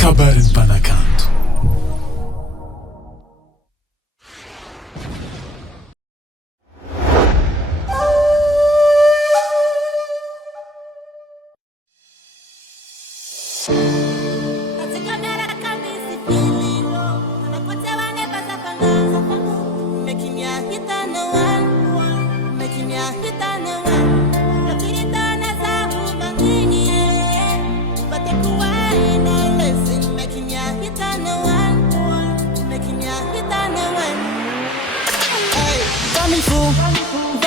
Kabarın bana kanto.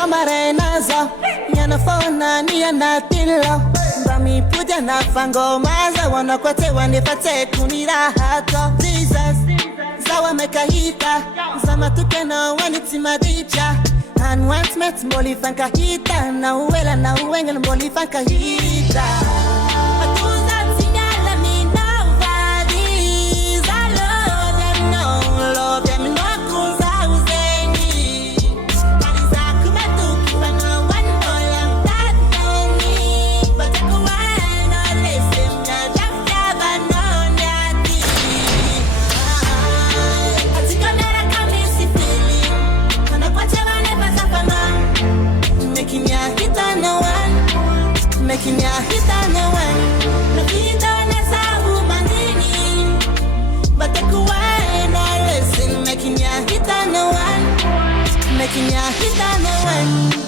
Marenaza yanafona ni yanatila Bami puja na fango maza wanakwate wanipate kunirahato Jesus zawa mekahita zama tukena wanitimadicha and once met mboli fankahita na uwela na uwengel mboli fankahita Making ya hit on the one, no hit on the sound, manini. But the kuwa na listen, making ya hit on the one, making ya hit on the one.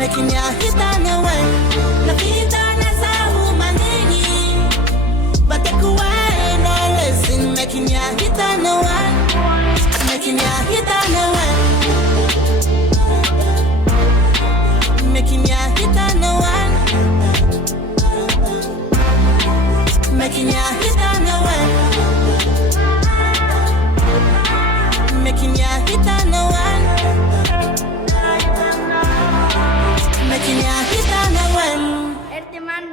Making ya hit on the one, no hit on the sound, manini. But the kuwa na listen, making ya hit on the one, making ya hit on the one, making ya hit on the one, making ya hit on the one, making ya hit on the one. Making ya hit on the one. Erteman